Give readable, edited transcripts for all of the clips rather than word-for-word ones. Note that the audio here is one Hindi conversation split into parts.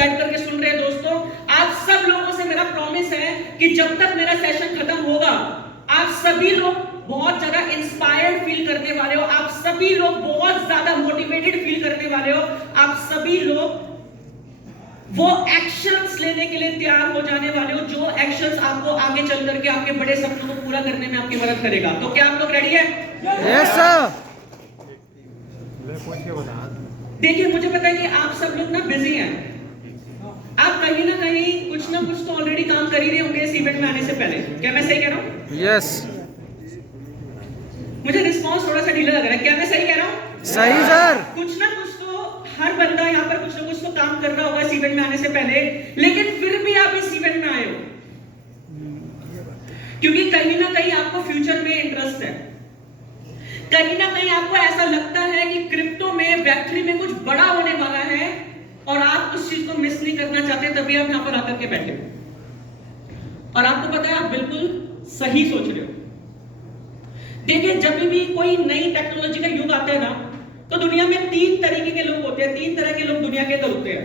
बैठ करके सुन रहे हैं दोस्तों, आप सब लोगों से मेरा प्रॉमिस है कि जब तक मेरा सेशन खत्म होगा, आप सभी लोग बहुत ज्यादा इंस्पायर्ड फील करने वाले हो, आप सभी लोग बहुत ज्यादा मोटिवेटेड फील करने वाले हो, आप सभी लोग वो एक्शंस लेने के लिए तैयार हो जाने वाले हो जो एक्शंस आपको आगे चल करके आपके बड़े सपनों को पूरा करने में आपकी मदद करेगा। तो क्या आप लोग रेडी है? Yes sir. देखिए, मुझे पता है कि आप सब लोग ना बिजी हैं, आप कहीं ना कहीं कुछ ना कुछ तो ऑलरेडी काम कर ही रहे होंगे इस इवेंट में आने से पहले। क्या मैं सही कह रहा हूँ? यस। मुझे रिस्पांस थोड़ा सा ढीला लग रहा है। क्या मैं सही कह रहा हूँ? सही सर। कुछ ना कुछ तो हर बंदा यहाँ पर कुछ ना कुछ तो काम कर रहा होगा इस इवेंट में आने से पहले, लेकिन फिर भी आप इस इवेंट में आए हो क्योंकि कहीं ना कहीं आपको फ्यूचर में इंटरेस्ट है, कहीं ना कहीं आपको ऐसा लगता है कि क्रिप्टो में, वेब3 में कुछ बड़ा होने वाला है और आप उस चीज को मिस नहीं करना चाहते, तभी आप यहाँ पर आकर के बैठे हो। और आपको पता है, आप बिल्कुल सही सोच रहे हो। देखिए, जब भी कोई नई टेक्नोलॉजी का युग आता है ना, तो दुनिया में 3 तरीके के लोग होते हैं, 3 तरह के लोग दुनिया के अंदर होते हैं।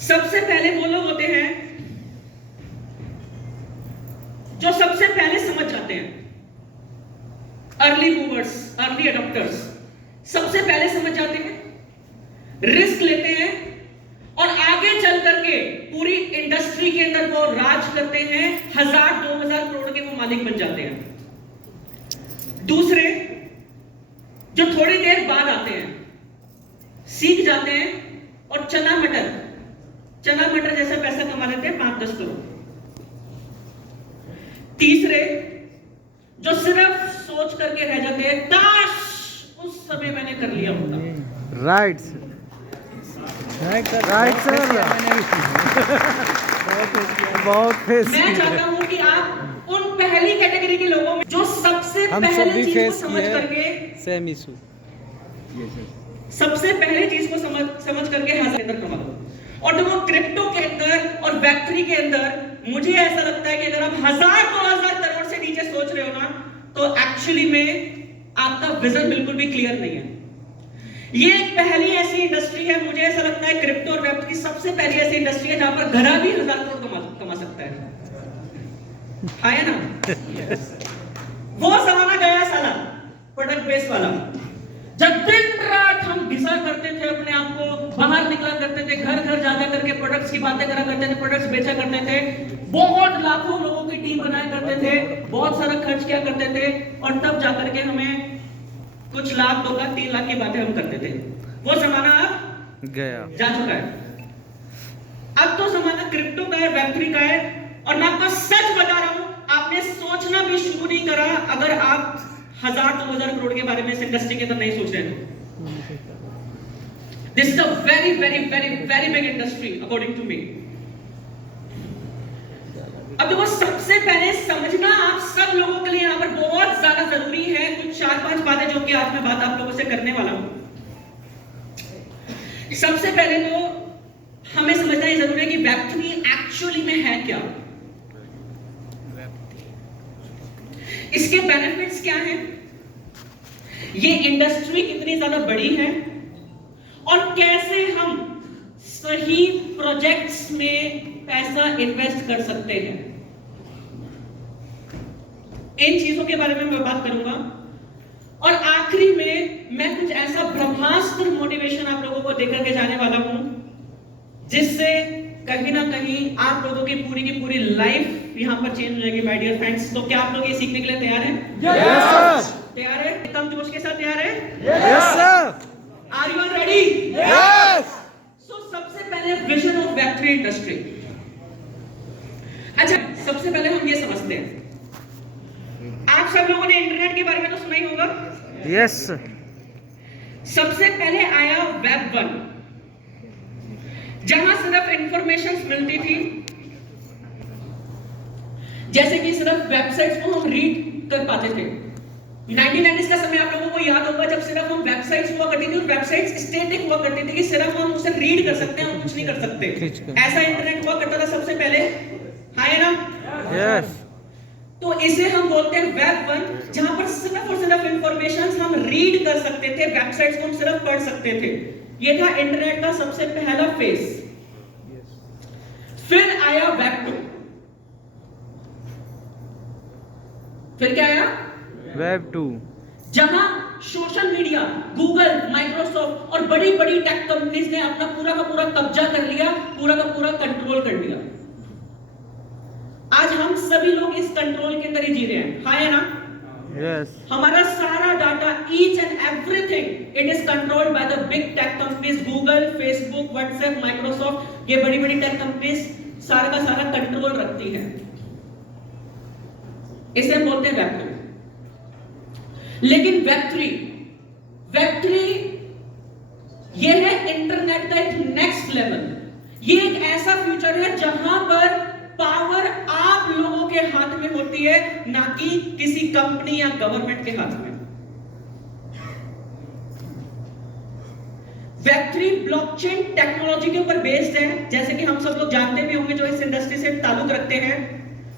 सबसे पहले वो लोग होते हैं जो सबसे पहले समझ जाते हैं, अर्ली मूवर्स, अर्ली अडॉप्टर्स, सबसे पहले समझ जाते हैं, रिस्क लेते हैं और आगे चल करके पूरी इंडस्ट्री के अंदर वो राज करते हैं, 1000-2000 करोड़ के वो मालिक बन जाते हैं। दूसरे जो थोड़ी देर बाद आते हैं, सीख जाते हैं और चना मटर जैसा पैसा कमा लेते हैं, 5-10 करोड़। तीसरे जो सिर्फ सोच करके रह जाते हैं, काश उस समय मैंने कर लिया होता। Right sir. बहुत मैं चाहता हूं कि आप उन पहली कैटेगरी के लोगों में जो सबसे पहले चीज को समझ करके सेम इशू, सबसे पहले चीज को समझ करके हाथ अंदर कमा दो। और जो वो क्रिप्टो के अंदर और वेब3 के अंदर, मुझे ऐसा लगता है कि अगर आप 1000-2000 करोड़ से नीचे सोच रहे हो ना, तो एक्चुअली में आपका विजन बिल्कुल भी क्लियर नहीं है। ये एक पहली ऐसी इंडस्ट्री है, मुझे ऐसा लगता है क्रिप्टो और वेब3 सबसे पहली ऐसी इंडस्ट्री है जहां पर घड़ा भी 1000 करोड़ कमा सकता है। आया ना? वो जमाना गया साला, प्रोडक्ट बेस वाला, जब दिन रात हम घिसा करते थे अपने आप को, बाहर निकला करते थे, घर घर जाकर करके प्रोडक्ट्स की बातें करा करते थे, प्रोडक्ट्स बेचा करते थे, बहुत लाखों लोगों की टीम बनाया करते थे, बहुत सारा खर्च किया करते थे, और तब जाकर के हमें कुछ लाख, 2 लाख, 3 लाख की बातें हम करते थे। वो जमाना अब गया, जा चुका है। अब तो जमाना क्रिप्टो का है, वेब3 का है, और मैं आपको सच बता रहा हूं, आपने सोचना भी शुरू नहीं करा अगर आप 1000-2000 करोड़ के बारे में इस इंडस्ट्री के अंदर नहीं सोच रहे तो। This is a very very very very big industry according to me. अब देखो, सबसे पहले समझना आप सब लोगों के लिए यहाँ पर बहुत ज्यादा जरूरी है, कुछ 4-5 बातें जो कि आज मैं बात आप लोगों से करने वाला हूं। सबसे पहले तो हमें समझना ये जरूरी है कि वेब3 एक्चुअली में है क्या, इसके बेनिफिट्स क्या हैं, ये इंडस्ट्री कितनी ज्यादा बड़ी है, और कैसे हम सही प्रोजेक्ट्स में पैसा इन्वेस्ट कर सकते हैं। इन चीजों के बारे में मैं बात करूंगा, और आखिरी में मैं कुछ ऐसा ब्रह्मास्त्र मोटिवेशन आप लोगों को देकर के जाने वाला हूं जिससे कहीं ना कहीं आप लोगों की पूरी लाइफ यहां पर चेंज हो जाएगी माय डियर फ्रेंड्स। तो क्या आप लोग ये सीखने के लिए तैयार हैं? Yes sir. तैयार है? एकदम जोश के साथ तैयार है? Yes sir. Are you all ready? Yes. So सबसे पहले विजन ऑफ वेब3 इंडस्ट्री। अच्छा, सबसे पहले हम ये समझते हैं, आप सब लोगों ने इंटरनेट के बारे में तो सुना ही होगा। यस। सबसे पहले आया वेब 1, जहां सिर्फ इंफॉर्मेशन मिलती थी, जैसे कि सिर्फ वेबसाइट्स को हम रीड कर पाते थे। 1990s का समय आप लोगों को याद होगा जब सिर्फ हम वेबसाइट्स हुआ करती थी, और वेबसाइट्स स्टैटिक हुआ करती थी कि सिर्फ हम उसे रीड कर सकते हैं, हम कुछ नहीं कर सकते। ऐसा इंटरनेट हुआ करता था सबसे पहले, है ना? यस। तो इसे हम बोलते हैं वेब 1, जहां पर सिर्फ और सिर्फ इंफॉर्मेशन हम रीड कर सकते थे, वेबसाइट्स को हम सिर्फ पढ़ सकते थे। ये था इंटरनेट का सबसे पहला फेस। फिर आया वेब 2। फिर क्या आया? वेब 2। जहां सोशल मीडिया, गूगल, माइक्रोसॉफ्ट और बड़ी बड़ी टेक कंपनीज ने अपना पूरा का पूरा कब्जा कर लिया, पूरा का पूरा कंट्रोल कर लिया। आज हम सभी लोग इस कंट्रोल के अंदर ही जी रहे हैं, हाँ या ना? Yes. हमारा सारा data, each and everything, it is controlled by the big tech companies, Google, Facebook, WhatsApp, Microsoft. ये बड़ी बड़ी टेक कंपनीज सारा का सारा कंट्रोल रखती है। इसे हम बोलते हैं वेब 2। लेकिन वेब 3 ये है इंटरनेट का एक नेक्स्ट लेवल। ये एक ऐसा फ्यूचर है जहां पर पावर आप लोगों के हाथ में होती है, ना कि किसी कंपनी या गवर्नमेंट के हाथ में। वेब 3 ब्लॉकचेन टेक्नोलॉजी के ऊपर बेस्ड है, जैसे कि हम सब लोग जानते भी होंगे जो इस इंडस्ट्री से ताल्लुक रखते हैं।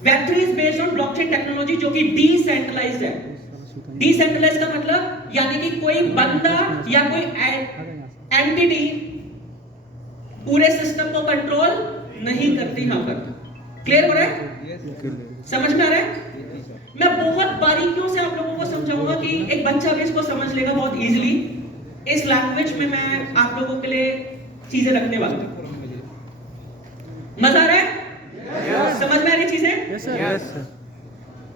Web 3 is based on blockchain technology जो कि डिसेंट्रलाइज्ड है। डिसेंट्रलाइज्ड का मतलब यानी कि कोई बंदा या कोई एंटिटी पूरे सिस्टम को कंट्रोल नहीं करती। यहां पर क्लियर हो रहा है? समझ में आ रहा है? मैं बहुत बारीकियों से आप लोगों को समझाऊंगा कि एक बच्चा भी इसको समझ लेगा बहुत इजीली। इस लैंग्वेज में मैं आप लोगों के लिए चीजें रखने वाला हूं। मजा आ रहा है? समझ में आ रही चीजें? Yes, sir.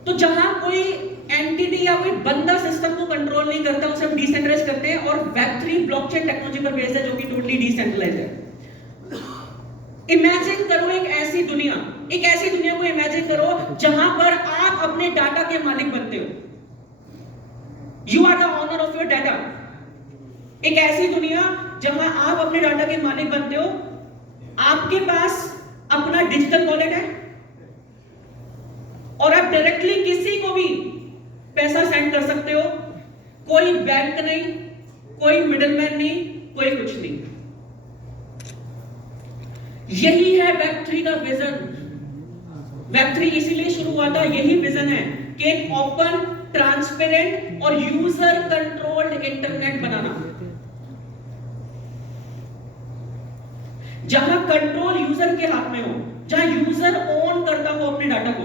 तो जहां कोई एंटिटी या कोई बंदा सिस्टम को कंट्रोल नहीं करता, उसे हम डिसेंट्रलाइज करते हैं। और वेब 3 ब्लॉकचेन टेक्नोलॉजी पर बेस्ड है जो कि टोटली डिसेंट्रलाइज है। इमेजिन करो एक ऐसी दुनिया को इमेजिन करो जहां पर आप अपने डाटा के मालिक बनते हो। You are the owner of your data. एक ऐसी दुनिया जहां आप अपने डाटा के मालिक बनते हो। आपके पास अपना डिजिटल वॉलेट है और आप डायरेक्टली किसी को भी पैसा सेंड कर सकते हो। कोई बैंक नहीं, कोई मिडलमैन नहीं, कोई कुछ नहीं। यही है वेब 3 का विजन। वेब 3 इसीलिए शुरू हुआ था, यही विजन है कि एक ओपन, ट्रांसपेरेंट और यूजर कंट्रोल्ड इंटरनेट बनाना, जहां कंट्रोल यूजर के हाथ में हो, जहां यूजर ओन करता हो अपने डाटा को।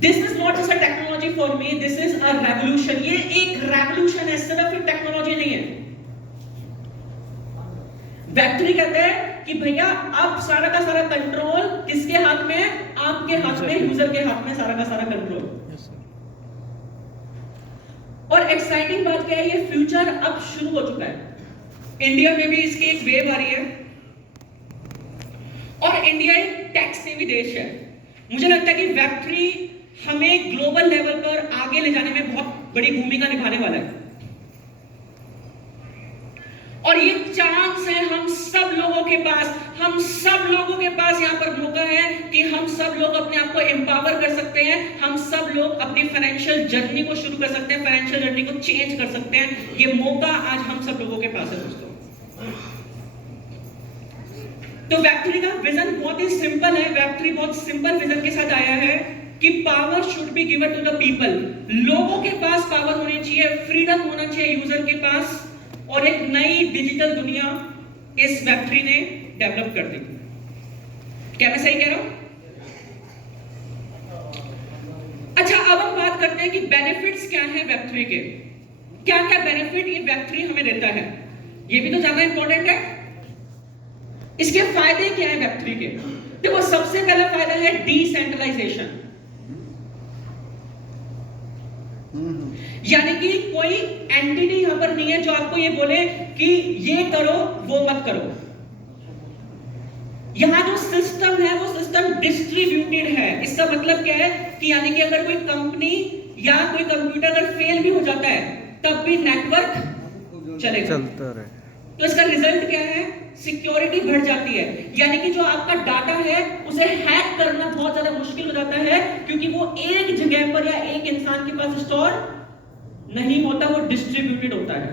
This is not just a technology for me, this is a revolution. ये एक रेवोल्यूशन है, सिर्फ एक टेक्नोलॉजी नहीं है। वेब 3 कहते हैं कि भैया अब सारा का सारा कंट्रोल किसके हाथ में है? आपके हाथ में, यूजर के हाथ में सारा का सारा कंट्रोल। और एक्साइटिंग बात क्या है, ये फ्यूचर अब शुरू हो चुका है। इंडिया में भी इसकी एक वेव आ रही है और इंडिया एक टेक सेवी देश है। मुझे लगता है कि वेब 3 हमें ग्लोबल लेवल पर आगे ले जाने में बहुत बड़ी भूमिका निभाने वाला है। और ये चांस है हम सब लोगों के पास यहां पर मौका है कि हम सब लोग अपने आप को एम्पावर कर सकते हैं। हम सब लोग अपनी फाइनेंशियल जर्नी को शुरू कर सकते हैं, फाइनेंशियल जर्नी को चेंज कर सकते हैं। ये मौका आज हम सब लोगों के पास है दोस्तों। तो वेब 3 का विजन बहुत ही सिंपल है। वेब 3 बहुत सिंपल विजन के साथ आया है कि power should be given to the people. लोगों के पास पावर होनी चाहिए, फ्रीडम होना चाहिए यूजर के पास, और एक नई डिजिटल दुनिया इस वेब 3 ने डेवलप कर दी। क्या मैं सही कह रहा हूं? अच्छा, अब हम बात करते हैं कि बेनिफिट्स क्या हैं वेब 3 के। क्या क्या बेनिफिट ये वेब 3 हमें देता है, ये भी तो जानना इंपॉर्टेंट है। इसके फायदे क्या है वेब 3 के? देखो, सबसे पहला फायदा है डिसेंट्रलाइजेशन। यानी कि कोई एंटिटी यहां पर नहीं है जो आपको ये बोले कि ये करो वो मत करो। यहां जो सिस्टम है वो सिस्टम डिस्ट्रीब्यूटेड है। इसका मतलब क्या है कि यानी कि अगर कोई कंपनी या कोई कंप्यूटर अगर फेल भी हो जाता है तब भी नेटवर्क चलता रहे। तो इसका रिजल्ट क्या है? सिक्योरिटी बढ़ जाती है। यानी कि जो आपका डाटा है उसे हैक करना बहुत ज्यादा मुश्किल हो जाता है, क्योंकि वो एक जगह पर या एक इंसान के पास स्टोर नहीं होता, वो डिस्ट्रीब्यूटेड होता है।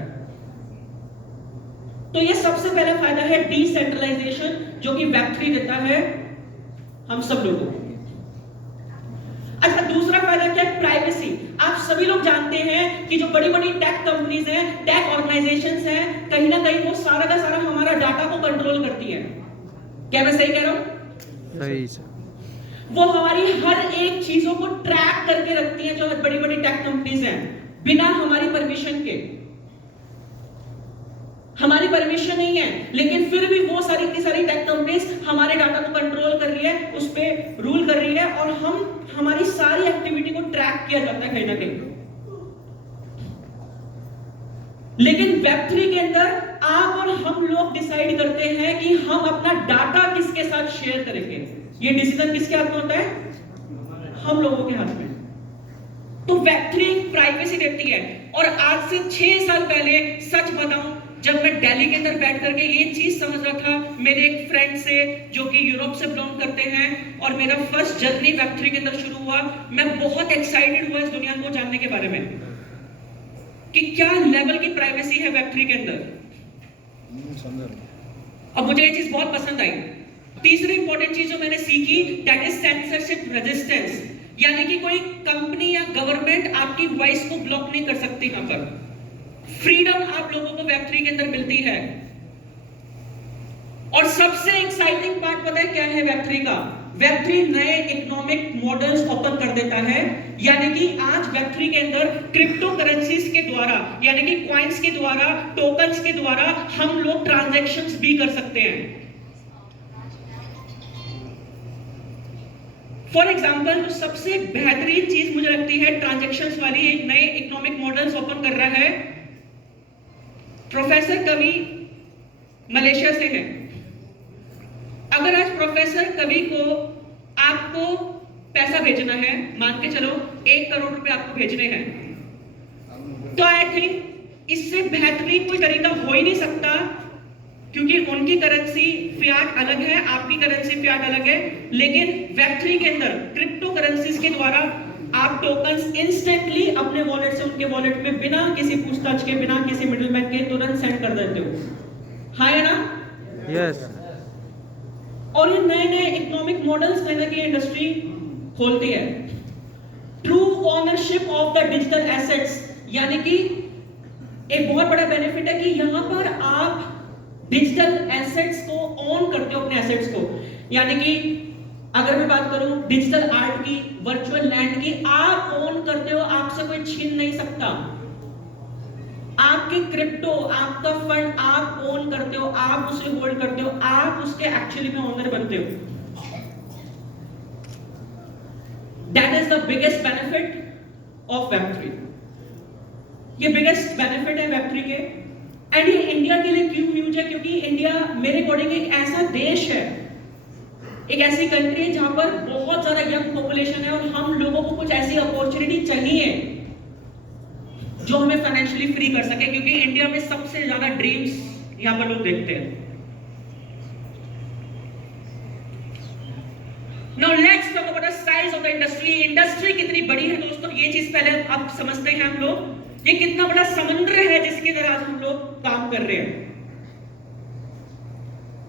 तो ये सबसे पहला फायदा है डिसेंट्रलाइजेशन, जो कि वेब 3 देता है हम सब लोगों को। अच्छा, दूसरा फायदा क्या है? प्राइवेसी। आप सभी लोग जानते हैं कि जो बड़ी बड़ी टेक कंपनीज हैं, टेक ऑर्गेनाइजेशंस हैं, कहीं ना कहीं वो सारा का सारा हमारा डाटा को कंट्रोल करती है। क्या मैं सही कह रहा हूं? सही सर। वो हमारी हर एक चीजों को ट्रैक करके रखती हैं, जो बड़ी बड़ी टेक कंपनीज हैं, बिना हमारी परमिशन के। हमारी परमिशन नहीं है, लेकिन फिर भी वो सारी की सारी टेक कंपनीज हमारे डाटा को कंट्रोल कर रही है, उस पे रूल कर रही है, और हमारी सारी एक्टिविटी को ट्रैक किया जाता है कहीं ना कहीं। लेकिन वेब3 के अंदर आप और हम लोग डिसाइड करते हैं कि हम अपना डाटा किसके साथ शेयर करेंगे। ये डिसीजन किसके हाथ में होता है? हम लोगों के हाथ में। तो वेब3 प्राइवेसी देती है। और आज से 6 साल पहले सच बताऊं, जब मैं दिल्ली के अंदर बैठ करके ये चीज समझ रहा था मेरे एक फ्रेंड से जो कि यूरोप से बिलोंग करते हैं, और मेरा फर्स्ट जर्नी वेब3 के अंदर शुरू हुआ, मैं बहुत एक्साइटेड हुआ इस दुनिया को जानने के बारे में कि क्या लेवल की प्राइवेसी है वेब3 के अंदर। अब मुझे ये चीज बहुत पसंद आई। तीसरी इंपॉर्टेंट चीज जो मैंने सीखी, दैट इज सेंसरशिप रेजिस्टेंस, यानी कि कोई कंपनी या गवर्नमेंट आपकी वॉइस को ब्लॉक नहीं कर सकती। यहां पर फ्रीडम आप लोगों को वेब3 के अंदर मिलती है। और सबसे एक्साइटिंग पार्ट पता है क्या है वेब3 का? वेब3 नए इकोनॉमिक मॉडल्स ओपन कर देता है, यानी कि आज वेब3 के अंदर क्रिप्टो करेंसीज के द्वारा, यानी कि कॉइन्स के द्वारा, टोकन्स के द्वारा हम लोग ट्रांजैक्शंस भी कर सकते हैं। फॉर एग्जाम्पल, जो सबसे बेहतरीन चीज मुझे लगती है ट्रांजैक्शंस वाली, एक नए इकोनॉमिक मॉडल्स ओपन कर रहा है। प्रोफेसर कवि मलेशिया से हैं। अगर आज प्रोफेसर कवि को आपको पैसा भेजना है, मान के चलो 1 करोड़ रुपए आपको भेजने हैं, तो आई थिंक इससे बेहतरीन कोई तरीका हो ही नहीं सकता, क्योंकि उनकी करेंसी फियाट अलग है, आपकी करेंसी फियाट अलग है। लेकिन वेब3 के अंदर क्रिप्टो करेंसीज के द्वारा आप टोकन्स इंस्टेंटली अपने वॉलेट से उनके वॉलेट में बिना किसी पूछताछ के, बिना किसी मिडलमैन के तुरंत सेंड कर देते हो। हाँ या ना? यस। और ये नए नए इकोनॉमिक मॉडल्स कहीं ना कहीं इंडस्ट्री खोलती है। True ownership of the digital assets, यानी कि एक बहुत बड़ा बेनिफिट है कि यहां पर आप डिजिटल एसेट्स को ऑन करते हो, अपने एसेट्स को। यानी कि अगर मैं बात करूं डिजिटल आर्ट की, वर्चुअल लैंड की, आप ऑन करते हो, आपसे कोई छीन नहीं सकता। आपकी क्रिप्टो, आपका फंड आप ओन करते हो, आप उसे होल्ड करते हो, आप उसके एक्चुअली में ओनर बनते हो। That is the biggest benefit of Web3. ये बिगेस्ट बेनिफिट है वेब3 के। एंड ये इंडिया के लिए क्यों ह्यूज है? क्योंकि इंडिया मेरे अकॉर्डिंग एक ऐसा देश है, एक ऐसी कंट्री है जहां पर बहुत ज्यादा यंग पॉपुलेशन है, और हम लोगों को कुछ ऐसी अपॉर्चुनिटी चाहिए जो हमें फाइनेंशियली फ्री कर सके, क्योंकि इंडिया में सबसे ज्यादा ड्रीम्स यहां पर लोग देखते हैं। Now let's talk about the size of the industry. Industry कितनी बड़ी है दोस्तों, ये चीज पहले अब समझते हैं हम लोग। ये कितना बड़ा समुद्र है जिसके अंदर आज हम लोग काम कर रहे हैं।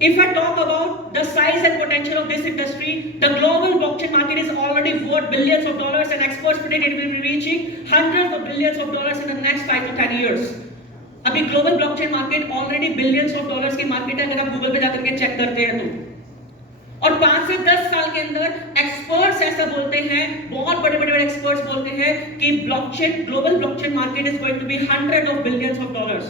If I talk about the size and potential of this industry, the global blockchain market is already worth billions of dollars, and experts predict it will be reaching hundreds of billions of dollars in the next 5 to 10 years. अभी global blockchain market already billions of dollars की मार्केट है, अगर आप गूगल पे जाकर के चेक करते हैं तो। और 5 से 10 साल के अंदर एक्सपर्ट्स ऐसा बोलते हैं, बहुत बड़े बड़े एक्सपर्ट्स बोलते हैं कि blockchain, global blockchain market is going to be hundred of billions of dollars.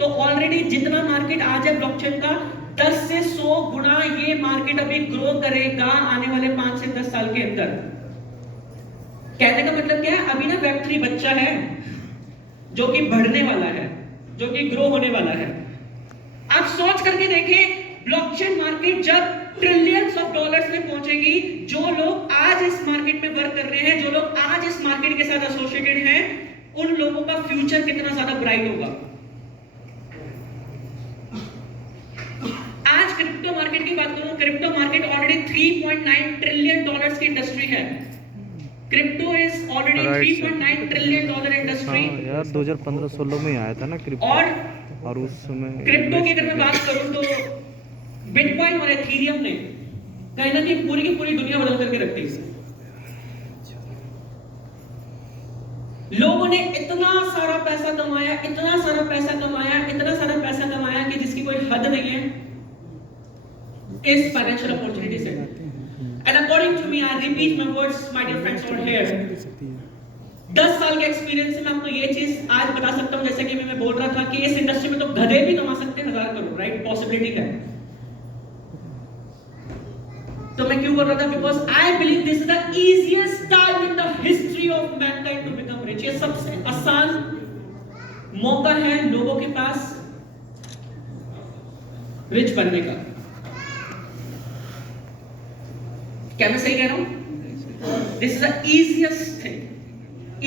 तो ऑलरेडी जितना मार्केट आज है ब्लॉकचेन का, 10 से 100 गुना ये मार्केट अभी ग्रो करेगा आने वाले 5 से 10 साल के अंदर। कहने का मतलब क्या है? अभी ना वेब3 बच्चा है जो कि बढ़ने वाला है, जो कि ग्रो होने वाला है। आप सोच करके देखें, ब्लॉकचेन मार्केट जब ट्रिलियंस ऑफ डॉलर्स में पहुंचेगी, जो लोग आज इस मार्केट में वर्क कर रहे हैं, जो लोग आज इस मार्केट के साथ एसोसिएटेड हैं, उन लोगों का फ्यूचर कितना ज्यादा ब्राइट होगा। आज क्रिप्टो मार्केट की बात करूं, crypto market already 3.9 trillion dollars की इंडस्ट्री है। Crypto is already 3.9 trillion dollar industry. यार 2015-16 में आया था ना क्रिप्टो, और उस समय क्रिप्टो की अगर मैं बात करूं तो बिटकॉइन और एथेरियम ने कहीं ना कहीं पूरी की पूरी दुनिया बदल करके रख दी। लोगों ने इतना सारा पैसा कमाया, इतना सारा पैसा कमाया, इतना सारा पैसा कमाया कि जिसकी कोई हद नहीं है इस फाइनेंशियल अपॉर्चुनिटी से। And according to me, I repeat my words my dear friends over here, 10 साल के एक्सपीरियंस से मैं आपको ये चीज आज बता सकता हूं, जैसे कि मैं बोल रहा था कि इस इंडस्ट्री में तो गधे भी कमा सकते हैं 1000 करोड़, राइट? पॉसिबिलिटी है। तो मैं क्यों बोल रहा था? Because I believe this is the easiest time in the history of mankind to become rich. ये सबसे आसान मौका है लोगों के पास रिच बनने का। क्या मैं सही कह रहा हूं? This is the easiest thing,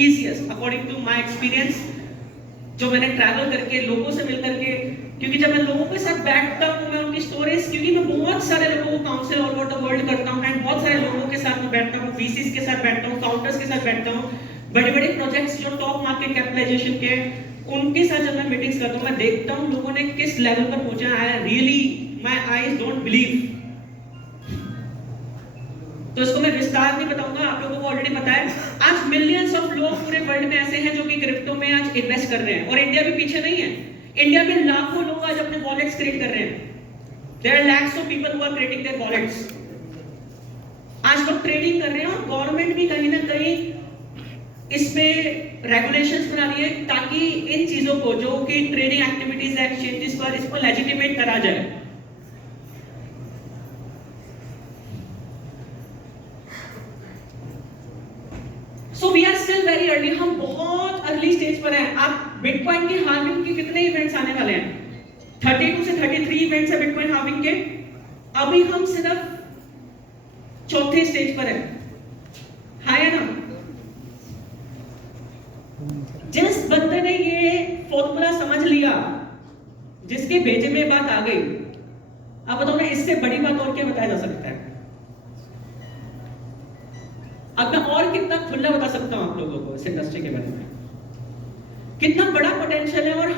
easiest according to my experience, जो मैंने ट्रैवल करके लोगों से मिल करके, क्योंकि जब मैं लोगों के साथ बैठता हूँ, मैं उनकी स्टोरीज, क्योंकि मैं बहुत सारे लोगों को council all over the world करता हूँ एंड बहुत सारे लोगों के साथ मैं बैठता हूँ, वीसीज के साथ बैठता हूँ, फाउंडर्स के साथ बैठता हूँ, बड़े बड़े प्रोजेक्ट्स जो टॉप मार्केट कैपिटलाइजेशन के, उनके साथ जब मैं मीटिंग्स करता हूँ, मैं देखता हूँ लोगों ने किस लेवल पर पहुंचा है। Really my eyes don't believe. तो इसको मैं विस्तार नहीं बताऊंगा, आप लोगों को ऑलरेडी पता है। आज मिलियंस ऑफ लोग पूरे वर्ल्ड में ऐसे हैं जो कि क्रिप्टो में आज इन्वेस्ट कर रहे हैं, और इंडिया भी पीछे नहीं है। इंडिया में लाखों लोग आज अपने वॉलेट्स क्रिएट कर रहे हैं। There are lakhs of people who are creating their wallets. आज लोग ट्रेडिंग कर रहे हैं, और गवर्नमेंट भी कहीं ना कहीं इसमें रेगुलेशंस बना रही है ताकि इन चीजों को, जो कि ट्रेडिंग एक्टिविटीज है एक्सचेंजेस पर, इसको लेजिटिमेट करा जाए। So we are still very early, हम बहुत अर्ली स्टेज पर हैं। आप बिटकॉइन के हार्विंग के कितने इवेंट्स आने वाले हैं? 32 से 33 इवेंट्स है बिटकॉइन हार्विंग के। अभी हम सिर्फ चौथे स्टेज पर हैं। हाँ है ना? जिस बंदे ने ये फॉर्मूला समझ लिया, जिसके भेजे में बात आ गई, अब बताओ ना इससे बड़ी बात और क्या बताया जा सकता है? अब मैं और कितना खुला बता सकता हूं आप लोगों को इस इंडस्ट्री के बारे में, कितना बड़ा पोटेंशियल है। और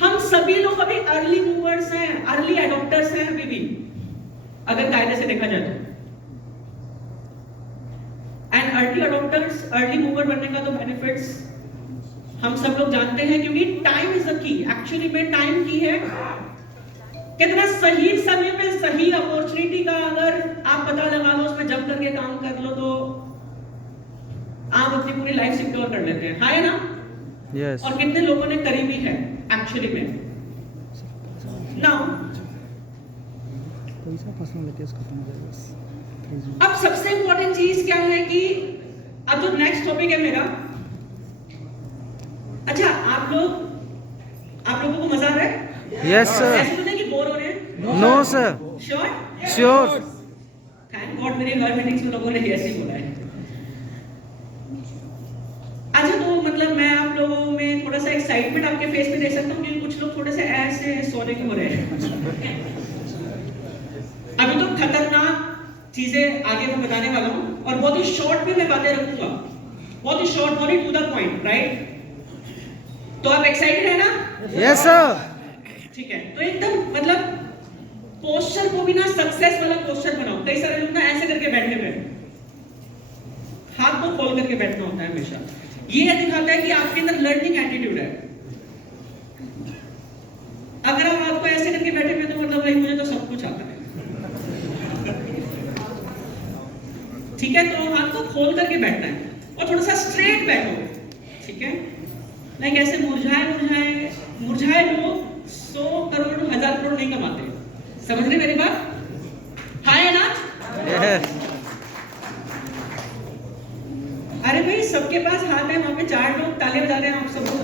हम सभी लोग अभी अर्ली मूवर्स हैं, अर्ली एडॉप्टर्स हैं अभी भी, अगर कायदे से देखा जाए तो। And early adopters, early mover बनने का तो बेनिफिट्स हम सब लोग जानते हैं, क्योंकि time is the key. Actually में टाइम की है। कितना सही समय पे सही अपॉर्चुनिटी का अगर आप पता लगा लो, उसमें जम करके काम कर लो, तो आप अपनी पूरी लाइफ सिक्योर कर लेते हैं। हाँ है ना? Yes. और कितने लोगों ने करी भी है एक्चुअली में। नाउ अब सबसे इंपॉर्टेंट चीज क्या है कि अब जो नेक्स्ट टॉपिक है मेरा, अच्छा आप लोगों को मजा आ रहा है? Yes sir. ऐसे तो नहीं कि बोर हो रहे हैं? No sir. Sure? Sure. Thank God मेरे हर मीटिंग्स में लोगों ने ऐसे ही बोला है। अच्छा तो मतलब मैं आप लोगों में थोड़ा सा एक्साइटमेंट आपके फेस पे देख सकता हूँ, क्योंकि कुछ लोग थोड़े से ऐसे सोने के हो रहे हैं। अभी तो खतरनाक चीजें आगे मैं बताने वाला हूँ, और बहुत ही शॉर्ट में मैं बातें रखूंगा, बहुत ही शॉर्ट, बहुत ही टू द पॉइंट, राइट? तो आप एक्साइटेड है ना? Yes sir. ठीक है, तो एकदम मतलब पोस्चर को भी ना सक्सेस वाला पोस्चर बनाओ। कई सारे लोग ना ऐसे करके बैठे हुए हैं, हाथ को खोल करके बैठना होता है हमेशा। ये दिखाता है कि आपके अंदर लर्निंग एटीट्यूड है। अगर आप हाथ को ऐसे करके बैठे हुए तो मतलब भाई मुझे तो सब कुछ आता है। ठीक है, तो हाथ को खोल करके बैठना है और थोड़ा सा स्ट्रेट बैठो। ठीक है, लाइक ऐसे मुरझाए लोग 100 करोड़ 1000 करोड़ नहीं कमाते। समझ रहे मेरी बात? हाँ या ना? Yes. अरे भाई सबके पास हाथ है, वहां पे 4 लोग तालियां बजा रहे हैं, आप सब लोग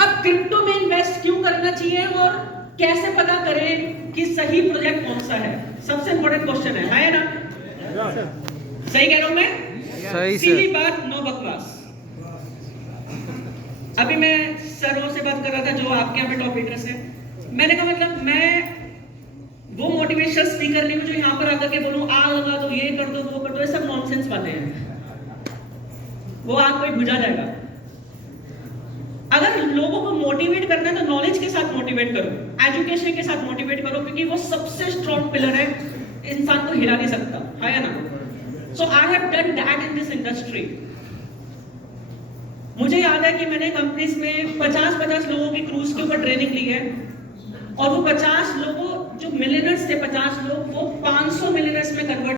अब क्रिप्टो में इन्वेस्ट क्यों करना चाहिए और कैसे पता करें कि सही प्रोजेक्ट कौन सा है? सबसे इंपॉर्टेंट क्वेश्चन है। हाँ ना? सही कह रहा हूं मैं? सही सीधी से। बात, नो बकवास। अभी मैं सरों से बात कर रहा था जो आपके यहाँ पे टॉप लीडर्स हैं। मैंने कहा मतलब मैं वो मोटिवेशनल स्पीकर नहीं हूं जो यहाँ पर आकर के बोलूं आ लगा दो, ये कर दो, वो कर दो, ये सब नॉनसेंस बातें हैं। वो आपको ही भुजा जाएगा। अगर लोगों को मोटिवेट करना है तो नॉलेज के साथ मोटिवेट करो, एजुकेशन के साथ मोटिवेट करो, क्योंकि वो सबसे स्ट्रॉन्ग पिलर है, इंसान को हिला नहीं सकता, है ना। So I have done that in this industry. मुझे याद है कि मैंने कंपनीज में 50-50 लोगों की क्रूज के ऊपर ट्रेनिंग ली है, और वो 50 लोगों जो मिलियनर्स थे, 50 लोग वो 500 मिलियनर्स में कन्वर्ट